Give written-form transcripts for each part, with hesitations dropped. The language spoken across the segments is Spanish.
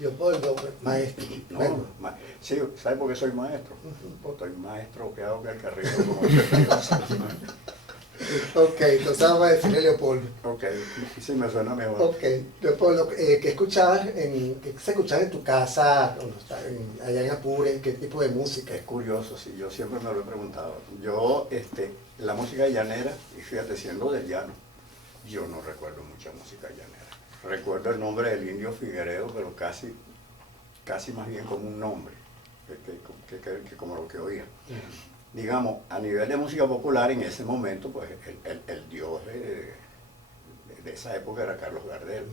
Leopoldo, maestro. No, Bueno. sí, ¿sabes por qué soy maestro? Ujú. Estoy maestro que hago que el carrito como el peligroso. Ok, entonces vamos a decirle Leopoldo. Ok, sí me suena mejor. Ok, Leopoldo, ¿qué escuchabas qué se escuchaba en tu casa cuando estabas allá en Apure? ¿Qué tipo de música? Es curioso, sí, yo siempre me lo he preguntado. Yo, la música llanera, y fíjate, siendo del llano, yo no recuerdo mucha música llanera. Recuerdo el nombre del Indio Figueredo, pero casi más bien como un nombre, que como lo que oía. Digamos, a nivel de música popular, en ese momento, pues el dios de esa época era Carlos Gardel.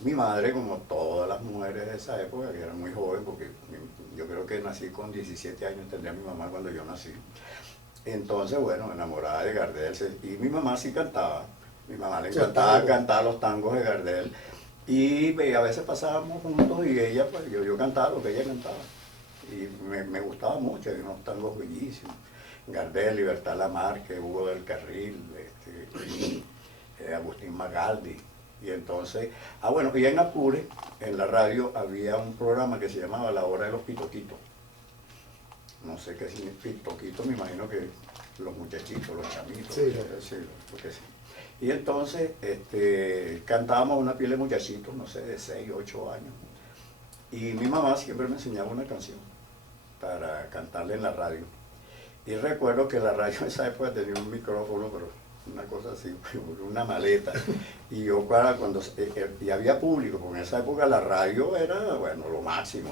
Mi madre, como todas las mujeres de esa época, que era muy joven, porque yo creo que nací con 17 años, tendría mi mamá cuando yo nací. Entonces, bueno, enamorada de Gardel. Y mi mamá sí cantaba. Mi mamá le encantaba cantar los tangos de Gardel. Y a veces pasábamos juntos y ella, pues yo cantaba lo que ella cantaba. Y me gustaba mucho, hay unos tangos bellísimos. Gardel, Libertad Lamarque, Hugo del Carril, Agustín Magaldi. Y entonces, bueno, y en Apure, en la radio, había un programa que se llamaba La Hora de los Pitoquitos. No sé qué significa pitoquito, me imagino que los muchachitos, los chamitos, sí, sí, porque sí. Y entonces cantábamos una pila de muchachitos, no sé, de 6, 8 años. Y mi mamá siempre me enseñaba una canción para cantarle en la radio. Y recuerdo que la radio en esa época tenía un micrófono, pero una cosa así, una maleta. Y yo y había público, porque en esa época la radio era, bueno, lo máximo.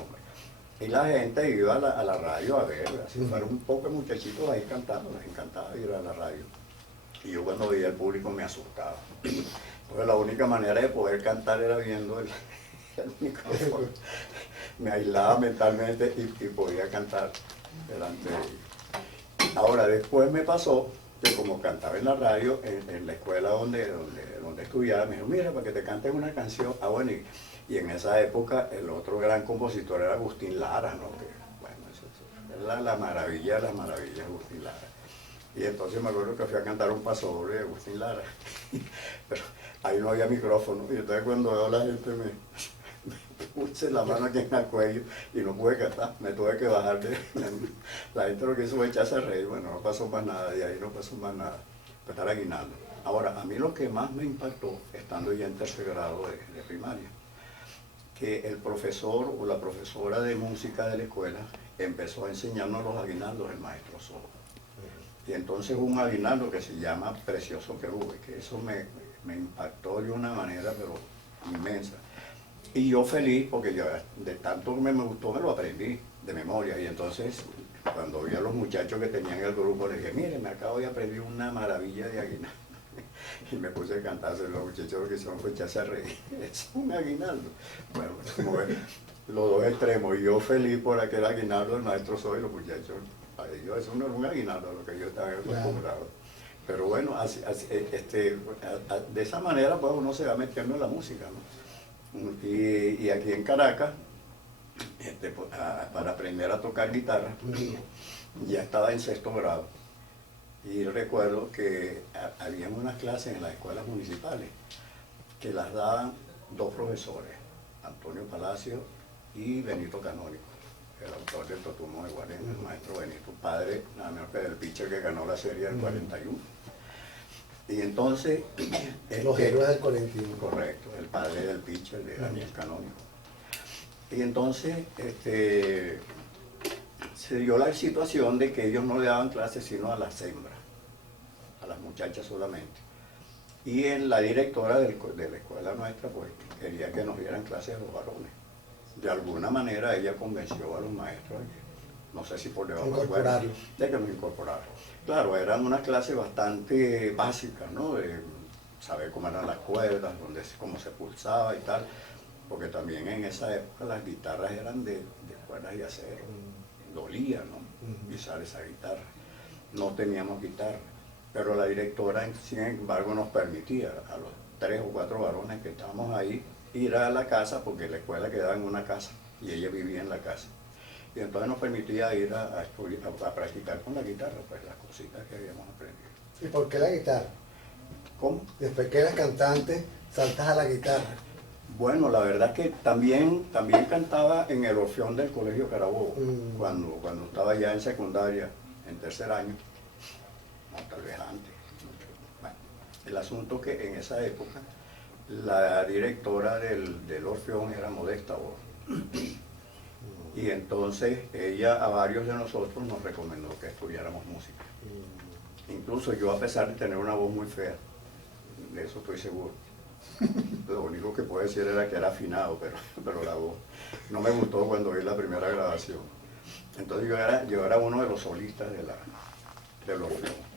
Y la gente iba a la radio a ver, así fueron un poco de muchachitos ahí cantando, les encantaba ir a la radio. Y yo cuando veía al público me asustaba. Porque la única manera de poder cantar era viendo el micrófono. Me aislaba mentalmente y podía cantar delante de ellos. Ahora, después me pasó que como cantaba en la radio, en la escuela donde estudiaba, me dijo, mira, para que te cantes una canción. Bueno, y en esa época el otro gran compositor era Agustín Lara, ¿no? Que, bueno, eso es la maravilla de las maravillas, Agustín Lara. Y entonces me acuerdo que fui a cantar un paso doble de Agustín Lara. Pero ahí no había micrófono. Y entonces cuando veo a la gente me puse la mano aquí en el cuello y no pude cantar. Me tuve que bajar de la gente lo que hizo fue echarse a reír. Bueno, no pasó más nada, de ahí no pasó más nada. Pues estar aguinaldo. Ahora, a mí lo que más me impactó, estando ya en tercer grado de primaria, que el profesor o la profesora de música de la escuela empezó a enseñarnos los aguinaldos, el maestro solo. Y entonces un aguinaldo que se llama Precioso Querube, que eso me impactó de una manera pero inmensa. Y yo feliz porque yo de tanto que me gustó me lo aprendí de memoria. Y entonces cuando vi a los muchachos que tenían el grupo les dije, mire, me acabo de aprender una maravilla de aguinaldo. Y me puse a cantarse, los muchachos lo que hicieron fue echarse a reír. Es un aguinaldo. Bueno, como ven, los dos extremos. Y yo feliz por aquel aguinaldo, el maestro soy, los muchachos. Yo, eso no era un aguinaldo a lo que yo estaba acostumbrado. Pero bueno, de esa manera pues uno se va metiendo en la música, ¿no? Y aquí en Caracas, para aprender a tocar guitarra, ya estaba en sexto grado. Y recuerdo que había unas clases en las escuelas municipales que las daban dos profesores, Antonio Palacio y Benito Canónico, el autor del Totumo de Guarena, el maestro Benito, padre nada menos que del pitcher que ganó la serie del 41. Y entonces... los héroes del 41. Correcto, el padre del pitcher de Daniel Canónico. Y entonces se dio la situación de que ellos no le daban clases sino a las hembras, a las muchachas solamente. Y la directora de la escuela nuestra pues quería que nos dieran clases a los varones. De alguna manera ella convenció a los maestros, no sé si por debajo de que nos incorporaran. Claro, eran unas clases bastante básicas, ¿no? De saber cómo eran las cuerdas, cómo se pulsaba y tal, porque también en esa época las guitarras eran de cuerdas de acero, dolía, ¿no? Pisar esa guitarra. No teníamos guitarra, pero la directora, sin embargo, nos permitía a los 3 o 4 varones que estábamos ahí ir a la casa, porque la escuela quedaba en una casa y ella vivía en la casa. Y entonces nos permitía ir a practicar con la guitarra, pues las cositas que habíamos aprendido. ¿Y por qué la guitarra? ¿Cómo? Después que eras cantante, saltas a la guitarra. Bueno, la verdad es que también cantaba en el Orfeón del Colegio Carabobo, cuando estaba ya en secundaria, en tercer año, no, tal vez antes. Bueno, el asunto que en esa época la directora del Orfeón era Modesta Borges. Y entonces ella a varios de nosotros nos recomendó que estudiáramos música. Incluso yo, a pesar de tener una voz muy fea, de eso estoy seguro. Lo único que puedo decir era que era afinado, pero la voz no me gustó cuando vi la primera grabación. Entonces yo era uno de los solistas del Orfeón.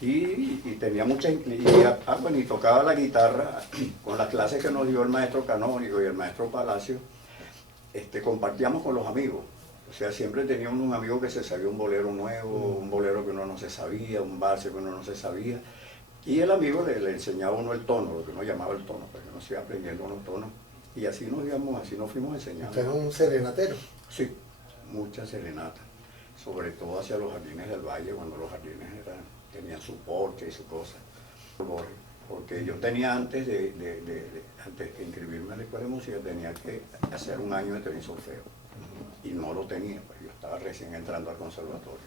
Y tenía mucha bueno, y tocaba la guitarra con las clases que nos dio el maestro Canónigo y el maestro Palacio. Compartíamos con los amigos. O sea, siempre teníamos un amigo que se sabía un bolero nuevo, un bolero que uno no se sabía, un vals que uno no se sabía. Y el amigo le enseñaba a uno el tono, lo que uno llamaba el tono, porque uno se iba aprendiendo unos tonos. Y así nos fuimos enseñando. ¿Era un serenatero? Sí, muchas serenatas. Sobre todo hacia los Jardines del Valle, cuando los jardines tenían su porche y su cosa. Porque yo tenía antes de inscribirme en la escuela de música, tenía que hacer un año de tenis solfeo. Y no lo tenía, pues yo estaba recién entrando al conservatorio.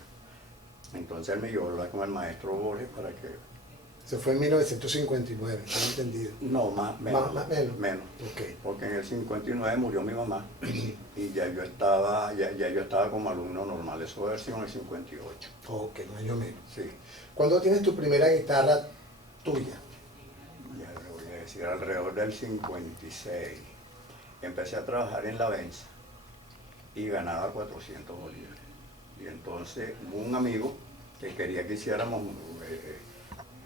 Entonces él me llevó a hablar con el maestro Borges para que... Se fue en 1959, ¿tengo entendido? No, menos. Menos. Okay. Porque en el 59 murió mi mamá y ya yo estaba como alumno normal, eso debe haber sido en el 58. Ok, un año menos. Sí. ¿Cuándo tienes tu primera guitarra tuya? Ya le voy a decir, alrededor del 56. Empecé a trabajar en la Benza y ganaba 400 bolívares. Y entonces hubo un amigo que quería que hiciéramos,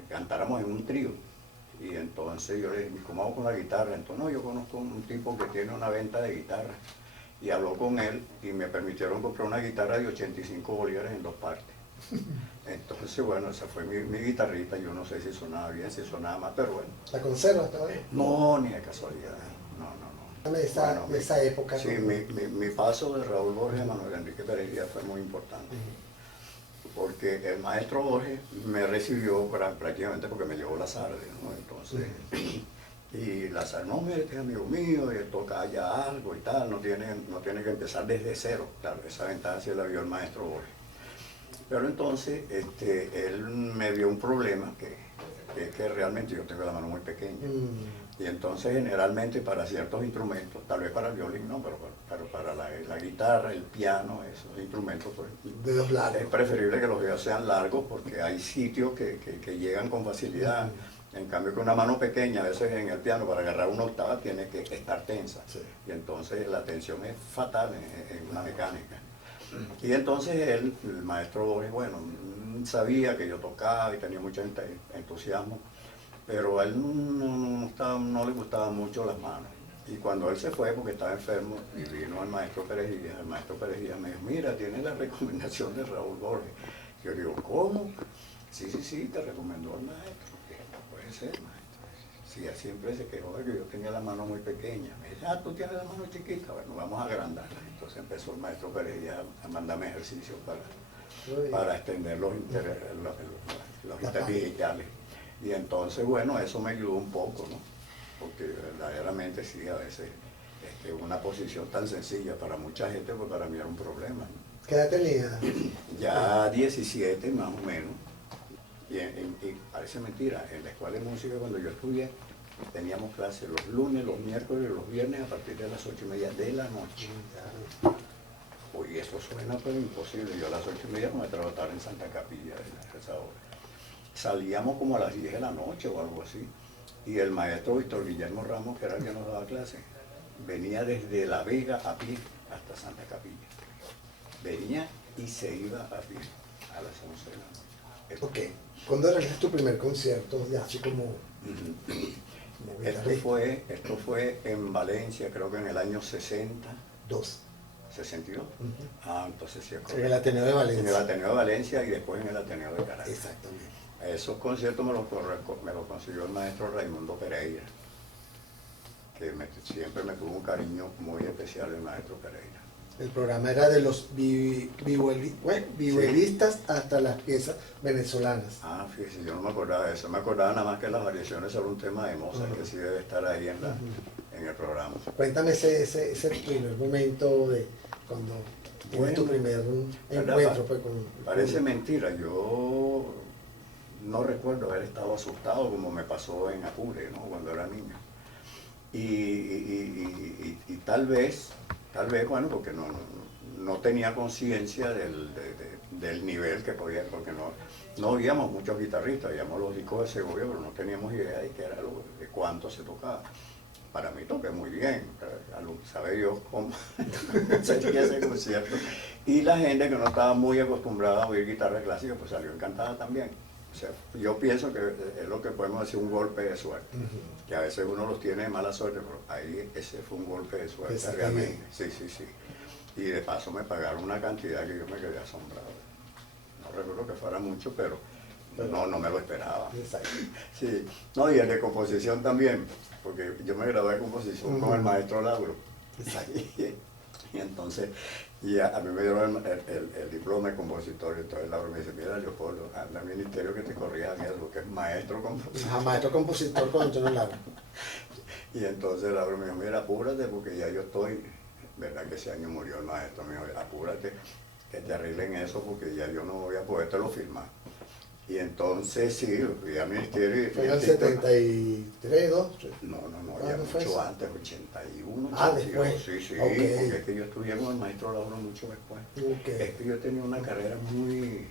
cantáramos en un trío. Y entonces yo le dije, ¿cómo hago con la guitarra? Entonces, no, yo conozco un tipo que tiene una venta de guitarra. Y habló con él y me permitieron comprar una guitarra de 85 bolívares en 2 partes. Entonces, bueno, esa fue mi guitarrita. Yo no sé si sonaba bien, si sonaba mal, pero bueno. ¿La conservas todavía? No, ni de casualidad. No. De esa época. Sí, mi paso de Raúl Borges a Manuel Enrique Pereira fue muy importante. Porque el maestro Borges me recibió prácticamente porque me llevó Lazarde, ¿no? Entonces, y Lazarde, no, mire, este es amigo mío, y él toca ya algo y tal, no tiene que empezar desde cero. Claro, esa ventaja sí la vio el maestro Borges. Pero entonces, él me vio un problema que realmente yo tengo la mano muy pequeña. Y entonces generalmente para ciertos instrumentos, tal vez para el violín no, pero para la guitarra, el piano, esos instrumentos, pues, dedos largos. Es preferible que los dedos sean largos porque hay sitios que llegan con facilidad. En cambio que una mano pequeña, a veces en el piano, para agarrar una octava tiene que estar tensa. Sí. Y entonces la tensión es fatal en una mecánica. Y entonces el maestro Borges, bueno, sabía que yo tocaba y tenía mucho entusiasmo, pero a él no le gustaban mucho las manos. Y cuando él se fue, porque estaba enfermo, y vino el maestro Perejillas me dijo, mira, tienes la recomendación de Raúl Borges. Yo digo, ¿cómo? Sí, te recomendó el maestro. Dije, no puede ser, maestro. Sí, él siempre se quejó de que yo tenía la mano muy pequeña. Me dice, tú tienes la mano chiquita, bueno, vamos a agrandarla. Entonces empezó el maestro Perejillas a mandarme ejercicios para extender los interdigitales. Y entonces, bueno, eso me ayudó un poco, ¿no? Porque verdaderamente sí, a veces una posición tan sencilla para mucha gente, pues para mí era un problema, ¿no? ¿Qué edad tenía? Ya 17 más o menos. Y parece mentira, en la escuela de música cuando yo estudié, teníamos clases los lunes, los miércoles y los viernes a partir de las 8:30 de la noche. Oye, eso suena pero imposible. Yo a las 8:30 me trabajaba en Santa Capilla a esa hora. Salíamos como a las 10 de la noche o algo así. Y el maestro Víctor Guillermo Ramos, que era el que nos daba clase, venía desde La Vega a pie hasta Santa Capilla. Venía y se iba a pie a las 11 de la noche. Ok. ¿Cuándo realizaste tu primer concierto? Ya así como... Esto fue en Valencia, creo que en el año 62. Entonces sí es correcto. En el Ateneo de Valencia. En el Ateneo de Valencia y después en el Ateneo de Caracas. Exactamente. Esos conciertos me los consiguió el maestro Raimundo Pereira, que siempre me tuvo un cariño muy especial el maestro Pereira. El programa era de los vihuelistas hasta las piezas venezolanas. Fíjese, yo no me acordaba de eso. Me acordaba nada más que las variaciones sobre un tema de Mozart, que sí debe estar ahí en el programa. Cuéntame ese primer momento de cuando tienes tu primer encuentro pues, con... Parece mentira, yo no recuerdo haber estado asustado como me pasó en Apure, ¿no? Cuando era niño. Y tal vez, bueno, porque no tenía conciencia del nivel que podía, porque no oíamos muchos guitarristas, oíamos los discos de Segovia, pero no teníamos idea de qué era de cuánto se tocaba. Para mí toqué muy bien, sabe Dios cómo sería ese concierto. Y la gente que no estaba muy acostumbrada a oír guitarra clásica, pues salió encantada también. O sea, yo pienso que es lo que podemos decir un golpe de suerte, que a veces uno los tiene de mala suerte, pero ahí ese fue un golpe de suerte realmente. Sí. Y de paso me pagaron una cantidad que yo me quedé asombrado. No recuerdo que fuera mucho, pero no me lo esperaba. Exacto. Sí, no, y el de composición también, porque yo me gradué de composición con el maestro Lauro. Y entonces, a mí me dieron el diploma de compositor, y entonces Lauro me dice, mira, Leopoldo, anda al ministerio que te corrijan eso, que es maestro compositor. Ajá, maestro compositor con Antonio Lauro. Y entonces Lauro me dijo, mira, apúrate, porque ya yo estoy, verdad que ese año murió el maestro, me dijo, apúrate, que te arreglen eso, porque ya yo no voy a podértelo firmar. Y entonces sí, fui al ministerio. ¿Fue en el 73, 2? No, ya mucho antes, 81, 82. Después. Sí, Okay. Porque es que yo estudié con el maestro Lauro mucho después. Okay. Es que yo tenía una carrera muy,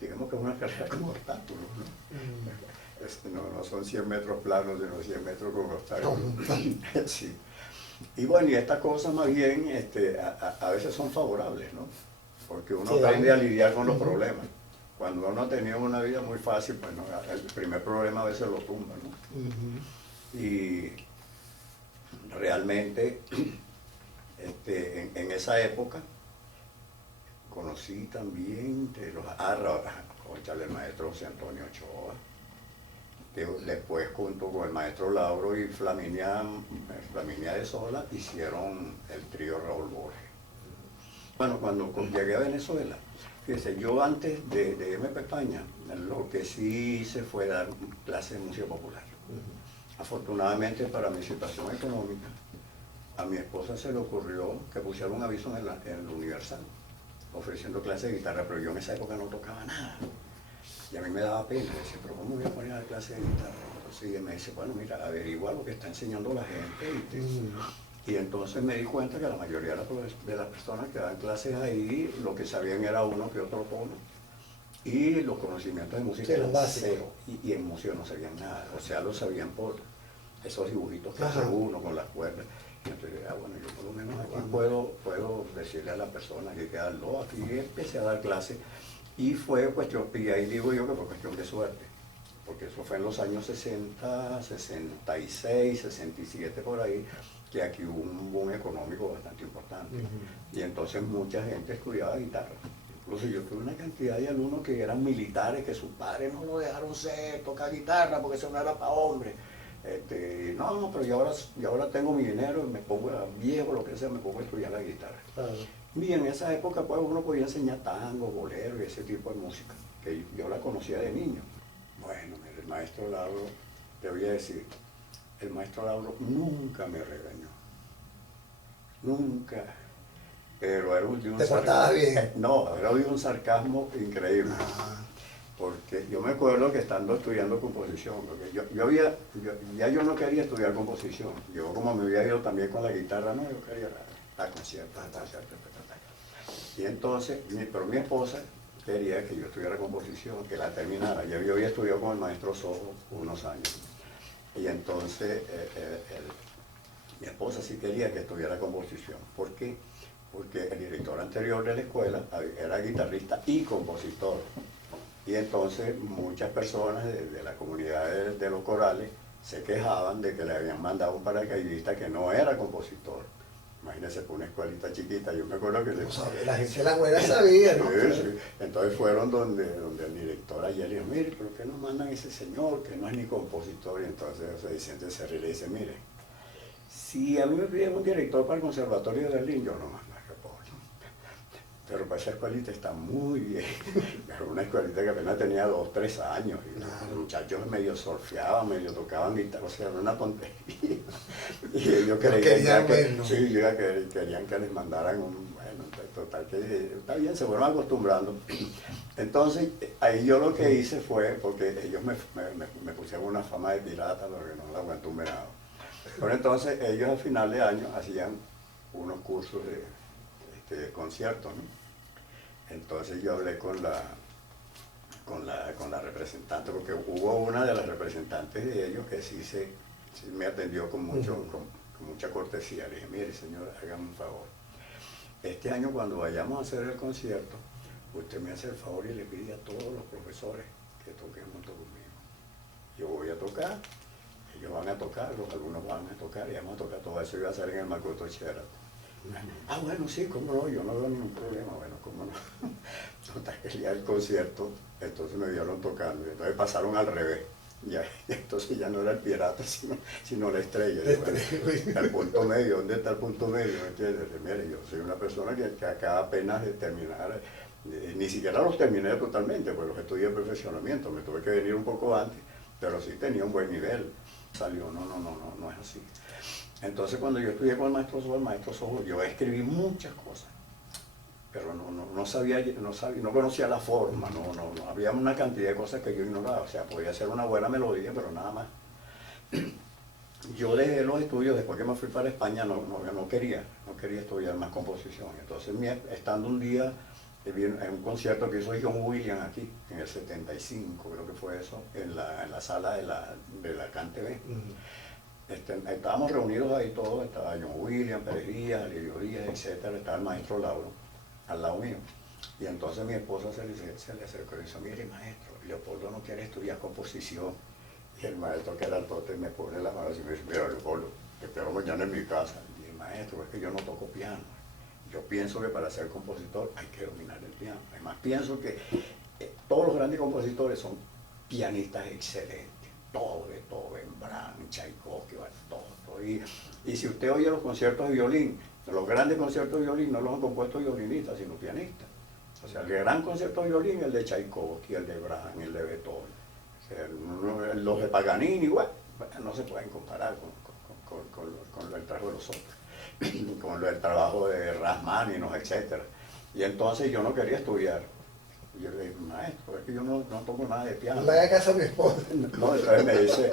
digamos que una carrera con obstáculos, ¿no? No son 100 metros planos, sino 100 metros con obstáculos. Sí. Y bueno, y estas cosas más bien a veces son favorables, ¿no? Porque uno aprende a lidiar con los problemas. Cuando uno ha tenido una vida muy fácil, pues no, el primer problema a veces lo tumba, ¿no? Y realmente en esa época conocí también de los el maestro José Antonio Ochoa, que después junto con el maestro Lauro y Flaminia de Sola hicieron el trío Raúl Borges. Bueno, cuando llegué a Venezuela, fíjese, yo antes de irme a España, lo que sí hice fue dar clases de música popular. Afortunadamente para mi situación económica, a mi esposa se le ocurrió que pusiera un aviso en el Universal, ofreciendo clases de guitarra, pero yo en esa época no tocaba nada. Y a mí me daba pena, decía, pero ¿cómo voy a poner a dar clases de guitarra? Entonces ella me dice, bueno, mira, averigua lo que está enseñando la gente. Y entonces me di cuenta que la mayoría de las personas que dan clases ahí, lo que sabían era uno que otro tono. Y los conocimientos de música eran cero. Y en música no sabían nada. O sea, lo sabían por esos dibujitos que hace uno con las cuerdas. Y entonces, bueno, yo por lo menos aquí puedo decirle a la persona que queda al lado. Aquí empecé a dar clases. Y fue cuestión, y ahí digo yo que fue cuestión de suerte. Porque eso fue en los años 60, 66, 67 por ahí, que aquí hubo un boom económico bastante importante. Y entonces mucha gente estudiaba guitarra. Incluso yo tuve una cantidad de alumnos que eran militares, que sus padres no lo dejaron tocar guitarra porque eso no era para hombres. No, pero yo ahora tengo mi dinero, me pongo viejo, lo que sea, me pongo a estudiar la guitarra. Y en esa época pues uno podía enseñar tango, bolero y ese tipo de música, que yo la conocía de niño. Bueno, el maestro Lauro, te voy a decir, el maestro Lauro nunca me regañó. Nunca. Pero era de un sarcasmo. Era de un sarcasmo increíble. Porque yo me acuerdo que estando estudiando composición, porque yo no quería estudiar composición. Yo como me había ido también con la guitarra, no, yo quería la concierto. Y entonces, pero mi esposa quería que yo estudiara composición, que la terminara. Yo había estudiado con el maestro Sojo unos años. Y entonces mi esposa sí quería que estudiara composición. ¿Por qué? Porque el director anterior de la escuela era guitarrista y compositor. Y entonces muchas personas de la comunidad de los corales se quejaban de que le habían mandado un paracaidista que no era compositor. Imagínense, por una escuelita chiquita, yo me acuerdo que... la gente de la abuela sabía, ¿no? Sí. Entonces fueron donde el director ayer le dijo, mire, ¿por qué nos mandan ese señor que no es ni compositor? Y entonces Vicente se ríe y le dice, mire, si a mí me piden un director para el Conservatorio de Berlín, yo no mando a Repollo. pero para esa escuelita está muy bien. Era una escuelita que apenas tenía 2, 3 años. Y los muchachos medio surfeaban, medio tocaban guitarra, o sea, era una tontería. Y ellos querían querían que les mandaran un, bueno, total, que está bien, se fueron acostumbrando. Entonces, ahí yo lo que hice fue, porque ellos me pusieron una fama de pirata, porque no la aguantó un venado. Pero entonces, ellos al final de año hacían unos cursos de conciertos, ¿no? Entonces yo hablé con la representante, porque hubo una de las representantes de ellos que sí me atendió con mucha cortesía. Le dije, mire señora, hágame un favor. Este año cuando vayamos a hacer el concierto, usted me hace el favor y le pide a todos los profesores que toquen junto conmigo. Yo voy a tocar, ellos van a tocar, los alumnos van a tocar y vamos a tocar. Todo eso iba a ser en el Makoto Sheraton. Ah, bueno, sí, cómo no, yo no veo ningún problema, bueno, cómo no. Total, que el día del concierto, entonces me vieron tocando, y entonces pasaron al revés. Ya, entonces ya no era el pirata, sino la estrella. Bueno, el punto medio, ¿dónde está el punto medio? ¿Me entiendes? Mire, yo soy una persona que acaba apenas de terminar, ni siquiera los terminé totalmente, pues los estudié de perfeccionamiento, me tuve que venir un poco antes, pero sí tenía un buen nivel. Salió, no es así. Entonces cuando yo estudié con el maestro Sojo, yo escribí muchas cosas, pero no conocía la forma, no había una cantidad de cosas que yo ignoraba, o sea, podía ser una buena melodía, pero nada más. Yo dejé los estudios después que me fui para España, no quería estudiar más composición. Entonces, estando un día en un concierto que hizo John Williams aquí, en el 75, creo que fue eso, en la sala de la CanTV. Estábamos reunidos ahí todos, estaba John Williams, Pérez Díaz, Alirio Díaz, etcétera, estaba el maestro Lauro al lado mío. Y entonces mi esposa se le acercó y dice, mire maestro, Leopoldo no quiere estudiar composición. Y el maestro, que era el tote, me pone la mano y me dice, mira Leopoldo, te espero mañana en mi casa. Y el maestro, es que yo no toco piano. Yo pienso que para ser compositor hay que dominar el piano. Además pienso que todos los grandes compositores son pianistas excelentes. Todo, Beethoven, Brahms, Tchaikovsky, todo. Y si usted oye los conciertos de violín, los grandes conciertos de violín no los han compuesto violinistas, sino pianistas. O sea, el gran concierto de violín es el de Tchaikovsky, el de Brahms, el de Beethoven. O sea, los de Paganini, bueno, no se pueden comparar con el trabajo de los otros, con el trabajo de Rachmaninoff, etc. Y entonces yo no quería estudiar. Y yo le dije, maestro, es que yo no toco nada de piano. Le haga caso a mi esposa. No, entonces me dice,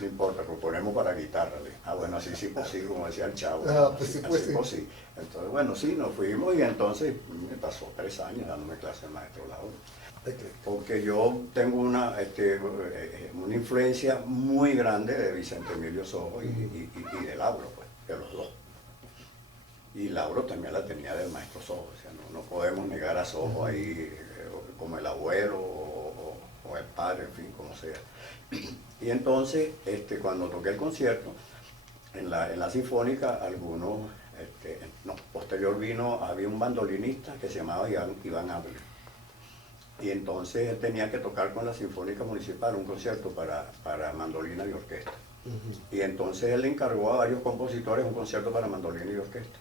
no importa, componemos para guitarra. Le dije, ah, bueno, así sí, pues sí, como decía el chavo. Ah, pues sí, así, pues sí. Entonces, bueno, sí, nos fuimos y entonces me pasó 3 años dándome clase el maestro Lauro. Porque yo tengo una influencia muy grande de Vicente Emilio Sojo y de Lauro, pues, de los dos. Y Lauro también la tenía del maestro Sojo, o sea, no podemos negar a Sojo ahí como el abuelo o el padre, en fin, como sea. Y entonces, cuando toqué el concierto, en la Sinfónica, posterior había un bandolinista que se llamaba Iván Abel. Y entonces él tenía que tocar con la Sinfónica Municipal un concierto para mandolina y orquesta. Y entonces él le encargó a varios compositores un concierto para mandolina y orquesta.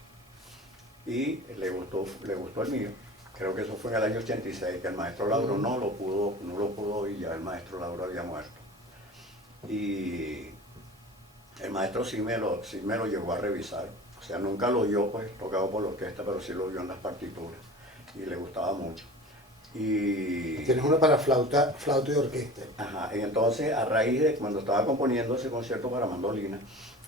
Y le gustó el mío. Creo que eso fue en el año 86, que el maestro Lauro no lo pudo oír, ya el maestro Lauro había muerto. Y el maestro sí me lo llevó a revisar. O sea, nunca lo oyó pues tocado por la orquesta, pero sí lo oyó en las partituras. Y le gustaba mucho. Y tienes una para flauta y orquesta. Ajá, y entonces a raíz de cuando estaba componiendo ese concierto para mandolina,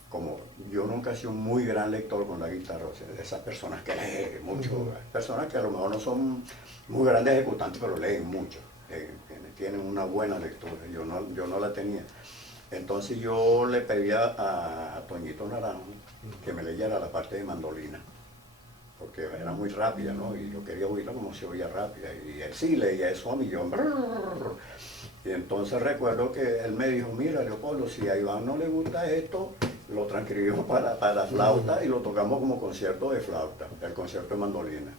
como yo nunca he sido un muy gran lector con la guitarra, o sea, de esas personas que leen mucho, personas que a lo mejor no son muy grandes ejecutantes, pero leen mucho, tienen una buena lectura, yo no la tenía. Entonces yo le pedía a Toñito Naranjo que me leyera la parte de mandolina, porque era muy rápida, ¿no? Y yo quería oírla como se oía rápida, y él sí leía eso a millón. Y entonces recuerdo que él me dijo, mira Leopoldo, si a Iván no le gusta esto, lo transcribimos para flauta y lo tocamos como concierto de flauta, el concierto de mandolina.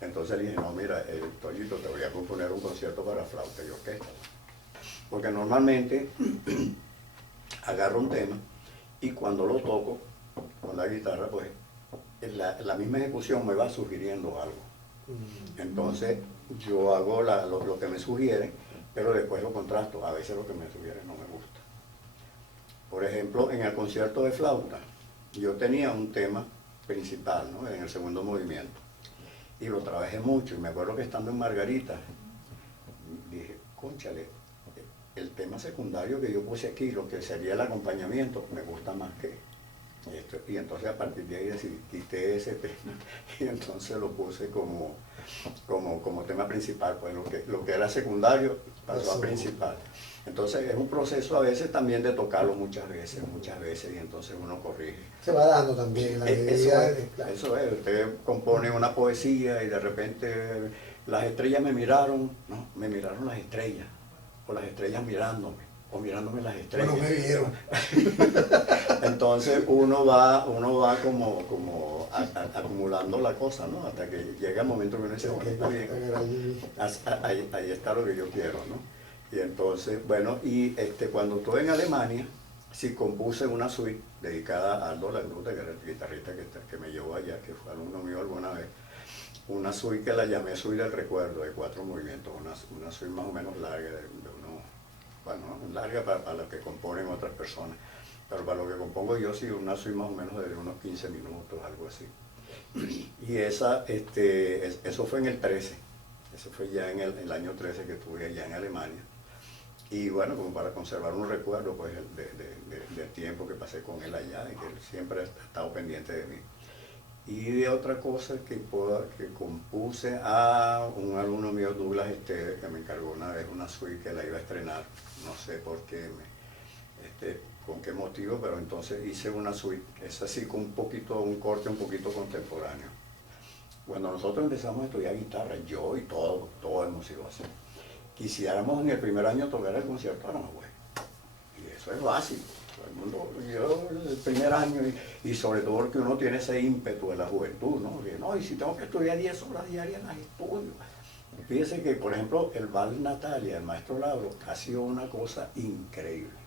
Entonces le dije, no, mira, Toñito, te voy a componer un concierto para flauta y orquesta. Porque normalmente agarro un tema y cuando lo toco con la guitarra, pues la misma ejecución me va sugiriendo algo. Entonces yo hago lo que me sugieren, pero después lo contrasto. A veces lo que me sugieren no me gusta. Por ejemplo, en el concierto de flauta, yo tenía un tema principal, ¿no? En el segundo movimiento. Y lo trabajé mucho. Y me acuerdo que estando en Margarita, dije, cónchale, el tema secundario que yo puse aquí, lo que sería el acompañamiento, me gusta más que esto. Y entonces a partir de ahí decidí, quité ese tema y entonces lo puse como tema principal. Pues lo que era secundario pasó a principal. Entonces es un proceso a veces también de tocarlo muchas veces, y entonces uno corrige. Se va dando también la medida. Eso es, usted compone una poesía y de repente las estrellas me miraron, no, me miraron las estrellas, o las estrellas mirándome, o mirándome las estrellas. Bueno, me vieron. Entonces uno va como acumulando la cosa, ¿no? Hasta que llega el momento que uno dice, bueno, está bien, ahí está lo que yo quiero, ¿no? Y entonces, bueno, y cuando estuve en Alemania, sí compuse una suite dedicada a Aldo Landuta, que era el guitarrista que me llevó allá, que fue alumno mío alguna vez. Una suite que la llamé Suite del Recuerdo, de 4 movimientos, una suite más o menos larga, bueno, larga para lo que componen otras personas, pero para lo que compongo yo sí, una suite más o menos de unos 15 minutos, algo así. Y eso fue en el 13, eso fue ya en el año 13 que estuve allá en Alemania. Y bueno, como para conservar un recuerdo pues del tiempo que pasé con él allá y que él siempre ha estado pendiente de mí. Y de otra cosa que compuse a un alumno mío, Douglas Esteves, que me encargó una vez una suite que la iba a estrenar, no sé por qué, con qué motivo, pero entonces hice una suite, es así con un corte un poquito contemporáneo. Cuando nosotros empezamos a estudiar guitarra, yo y todos hemos sido así. Quisiéramos en el primer año tocar el concierto Aranjuez. Y eso es básico. Todo el mundo, yo el primer año, y sobre todo porque uno tiene ese ímpetu de la juventud, ¿no? Que, no, y si tengo que estudiar 10 horas diarias en los estudios. Fíjese que, por ejemplo, el Vals Natalia, el maestro Lauro, ha sido una cosa increíble.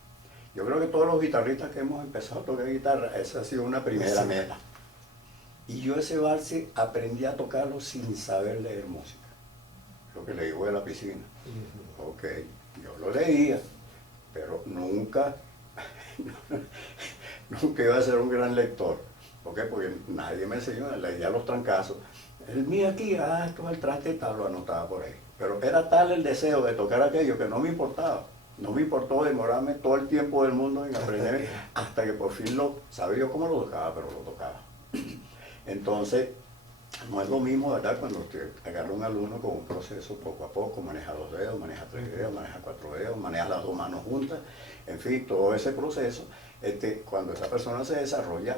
Yo creo que todos los guitarristas que hemos empezado a tocar guitarra, esa ha sido una primera meta. Y yo ese vals aprendí a tocarlo sin saber leer música. Lo que le digo de la piscina. Ok, yo lo leía, pero nunca iba a ser un gran lector. ¿Por qué? Porque nadie me enseñó, leía los trancazos. El mío aquí, esto es el traste y tal, lo anotaba por ahí. Pero era tal el deseo de tocar aquello que no me importaba. No me importó demorarme todo el tiempo del mundo en aprender, hasta que por fin sabía yo cómo lo tocaba, pero lo tocaba. Entonces, no es lo mismo, ¿verdad? Cuando usted agarra un alumno con un proceso poco a poco, maneja 2 dedos, maneja 3 dedos, maneja 4 dedos, maneja las 2 manos juntas, en fin, todo ese proceso, cuando esa persona se desarrolla,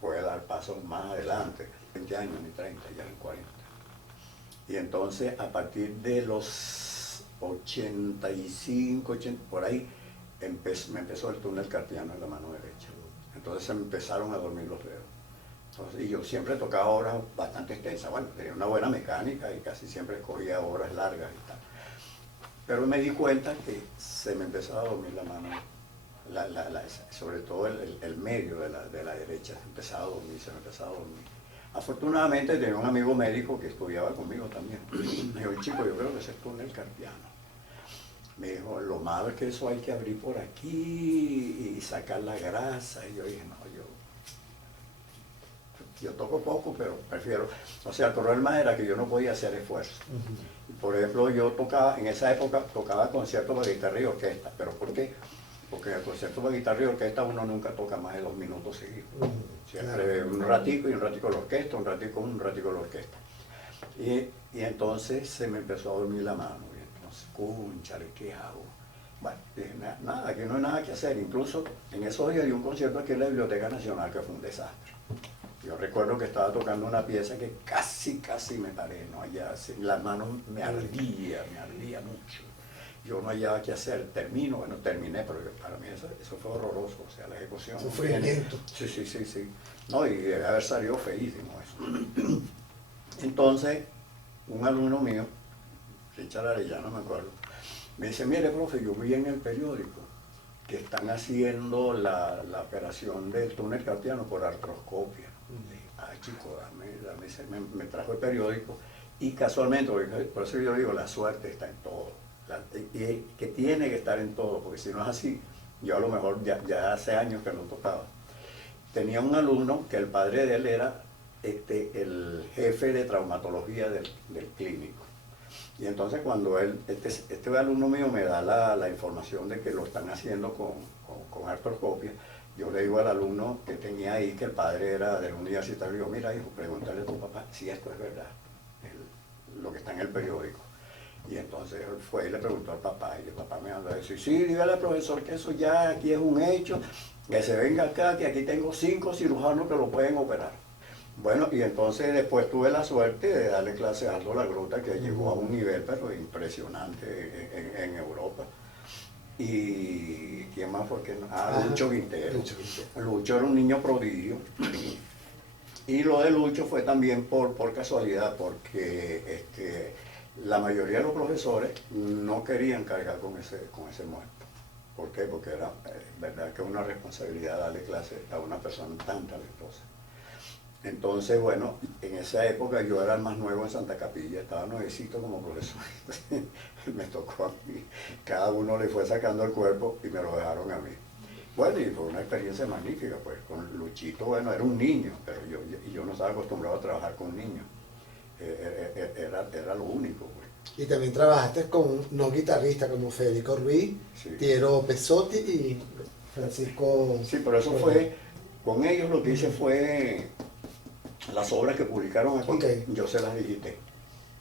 puede dar pasos más adelante, 20 años, ni 30, ya en 40. Y entonces, a partir de los 85, 80, por ahí, me empezó el túnel carpiano en la mano derecha. Entonces se me empezaron a dormir los dedos. Entonces, y yo siempre tocaba horas bastante extensas, bueno, tenía una buena mecánica y casi siempre escogía horas largas y tal. Pero me di cuenta que se me empezaba a dormir la mano, sobre todo el medio de la derecha, se me empezaba a dormir. Afortunadamente tenía un amigo médico que estudiaba conmigo también. Me dijo, chico, yo creo que ese es túnel carpiano. Me dijo, lo malo es que eso hay que abrir por aquí y sacar la grasa. Y yo dije, no, yo toco poco, pero prefiero. O sea, el problema era que yo no podía hacer esfuerzo. Por ejemplo, yo en esa época tocaba conciertos para guitarra y orquesta. ¿Pero por qué? Porque en el concierto para guitarra y orquesta uno nunca toca más de 2 minutos seguidos. Siempre un ratico y un ratico la orquesta, un ratico la orquesta. Y entonces se me empezó a dormir la mano. Y entonces, cónchale, ¿qué hago? Bueno, dije, nada, aquí no hay nada que hacer. Incluso en esos días di un concierto aquí en la Biblioteca Nacional que fue un desastre. Yo recuerdo que estaba tocando una pieza que casi me paré, no hallaba, las manos me ardía mucho. Yo no hallaba qué hacer, terminé, pero para mí eso fue horroroso, o sea, la ejecución. Sufrimiento. Sí. No, y debe haber salido feísimo eso. Entonces, un alumno mío, Richard Arellano, me acuerdo, me dice, mire, profe, yo vi en el periódico que están haciendo la operación del túnel carpiano por artroscopia. Chico, me trajo el periódico Y casualmente, por eso yo digo, la suerte está en todo. Y que tiene que estar en todo, porque si no es así, yo a lo mejor ya hace años que no tocaba. Tenía un alumno que el padre de él era el jefe de traumatología del clínico. Y entonces cuando este alumno mío me da la información de que lo están haciendo con artroscopia, yo le digo al alumno que tenía ahí que el padre era del universitario, digo, mira hijo, pregúntale a tu papá si esto es verdad, lo que está en el periódico. Y entonces él fue y le preguntó al papá, y el papá me anda a decir, sí, dígale al profesor que eso ya aquí es un hecho, que se venga acá, que aquí tengo 5 cirujanos que lo pueden operar. Bueno, y entonces después tuve la suerte de darle clase a Aldo La Gruta, que llegó a un nivel pero impresionante en Europa. Y ¿quién más fue? Lucho Quintero. Lucho era un niño prodigio. Y lo de Lucho fue también por casualidad, porque la mayoría de los profesores no querían cargar con ese muerto. ¿Por qué? Porque era verdad que es una responsabilidad darle clase a una persona tan talentosa. Entonces, bueno, en esa época yo era el más nuevo en Santa Capilla, estaba nuevecito como profesor. Me tocó a mí. Cada uno le fue sacando el cuerpo y me lo dejaron a mí. Bueno, y fue una experiencia magnífica, pues con Luchito, bueno, era un niño, pero yo no estaba acostumbrado a trabajar con niños. Era lo único, pues. Y también trabajaste con no guitarristas como Federico Ruiz, sí, Piero Pesotti y Francisco... Sí, pero eso fue, con ellos lo que hice fue las obras que publicaron aquí, okay, yo se las digité.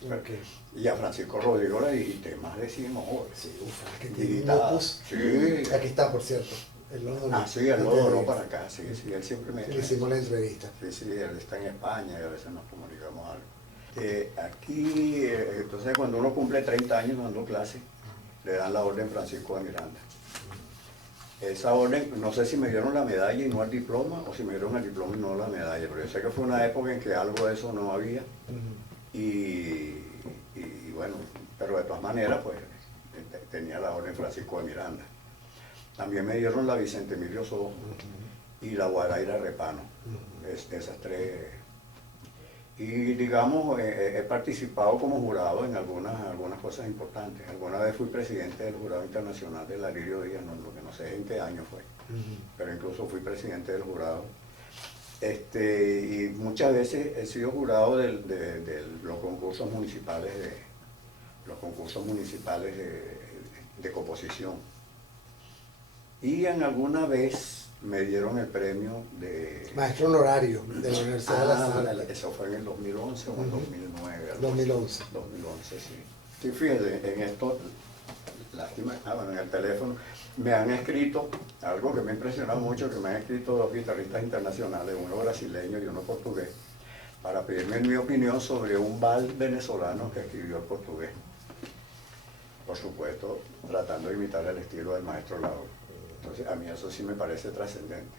Okay. Y a Francisco Rodrigo le digité más de 100 obras. Sí, que tiene un opus. Sí. Aquí está, por cierto. Sí, él lo donó para acá, sí, él siempre me... Sí, le hicimos la entrevista. Sí, él está en España y a veces nos comunicamos algo. Aquí, entonces cuando uno cumple 30 años dando clase, le dan la orden Francisco de Miranda. Esa orden, no sé si me dieron la medalla y no el diploma, o si me dieron el diploma y no la medalla, pero yo sé que fue una época en que algo de eso no había. Y bueno, pero de todas maneras, pues, tenía la orden Francisco de Miranda. También me dieron la Vicente Emilio Sojo y la Guadaira Repano, esas tres. Y digamos, he participado como jurado en algunas cosas importantes. Alguna vez fui presidente del Jurado Internacional de Laririo Díaz, lo que no sé en qué año fue, pero incluso fui presidente del jurado. Y muchas veces he sido jurado de los concursos municipales de composición. Y en alguna vez me dieron el premio de... Maestro honorario de la Universidad de La Salle. Eso fue en el 2011 o en 2009. 2011. 2011, sí. Sí, fíjate, en esto, lástima, bueno, en el teléfono, me han escrito, algo que me impresiona mucho, que me han escrito 2 guitarristas internacionales, uno brasileño y uno portugués, para pedirme mi opinión sobre un vals venezolano que escribió el portugués. Por supuesto, tratando de imitar el estilo del maestro Lauro. Entonces, a mí eso sí me parece trascendente,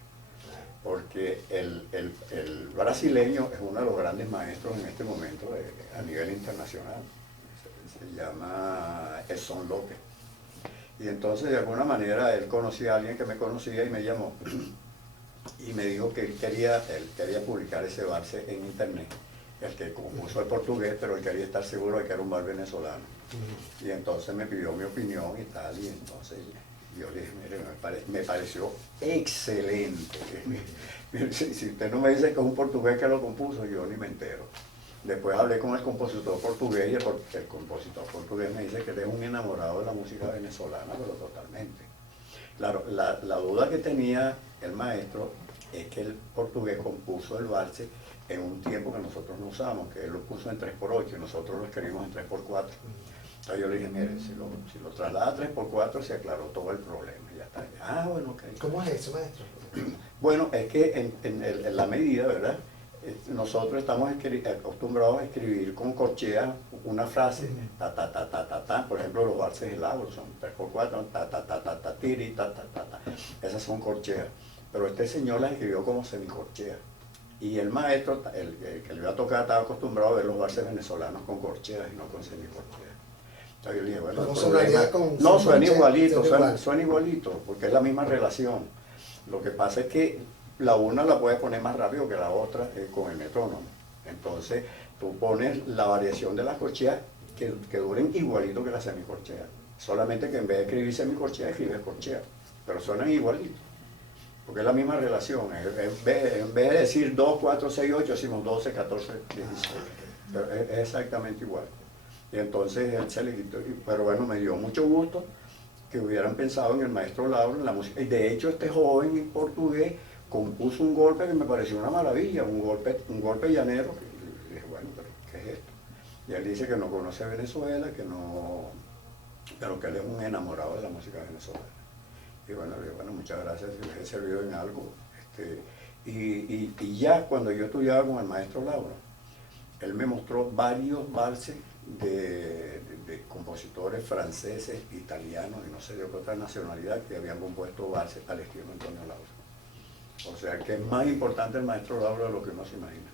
porque el brasileño es uno de los grandes maestros en este momento a nivel internacional. Se llama Edson López. Y entonces, de alguna manera, él conocía a alguien que me conocía y me llamó y me dijo que él quería publicar ese vals en internet, el que compuso el portugués, pero él quería estar seguro de que era un vals venezolano. Y entonces me pidió mi opinión y tal, y entonces yo le dije, mire, me pareció excelente. Si usted no me dice que es un portugués que lo compuso, yo ni me entero. Después hablé con el compositor portugués y el compositor portugués me dice que él es un enamorado de la música venezolana, pero totalmente. Claro, la duda que tenía el maestro es que el portugués compuso el vals en un tiempo que nosotros no usamos, que él lo puso en 3x8 y nosotros lo escribimos en 3x4. Entonces yo le dije, mire, si lo traslada a 3x4 se aclaró todo el problema, ya está. Bueno, ok. ¿Cómo es eso, maestro? Bueno, es que en la medida, ¿verdad? Nosotros estamos acostumbrados a escribir con corcheas una frase, ta, ta, ta, ta, ta, ta. Por ejemplo, los valses de Lauro son 3x4, ta, ta, ta, ta, ta, tiri, ta, ta, ta, ta. Esas son corcheas. Pero este señor las escribió como semicorcheas. Y el maestro, el que le iba a tocar, estaba acostumbrado a ver los valses venezolanos con corcheas y no con semicorcheas. Entonces yo le dije, bueno, no, suena igualito, porque es la misma relación. Lo que pasa es que la una la puede poner más rápido que la otra con el metrónomo. Entonces, tú pones la variación de las corcheas que duren igualito que la semicorchea. Solamente que en vez de escribir semicorchea, escribes corchea. Pero suenan igualito. Porque es la misma relación. En vez de decir 2, 4, 6, 8, decimos 12, 14, 16. Pero es exactamente igual. Y entonces él se le quitó. Pero bueno, me dio mucho gusto que hubieran pensado en el maestro Lauro, en la música. Y de hecho, este joven en portugués compuso un golpe que me pareció una maravilla, un golpe llanero. Y dije, bueno, pero ¿qué es esto? Y él dice que no conoce Venezuela, pero que él es un enamorado de la música venezolana. Y bueno, le digo, bueno, muchas gracias si les he servido en algo. Y ya cuando yo estudiaba con el maestro Lauro, él me mostró varios valses de compositores franceses, italianos y no sé de otra nacionalidad que habían compuesto valses al estilo Antonio Lauro. O sea que es más importante el maestro Lauro de lo que uno se imagina.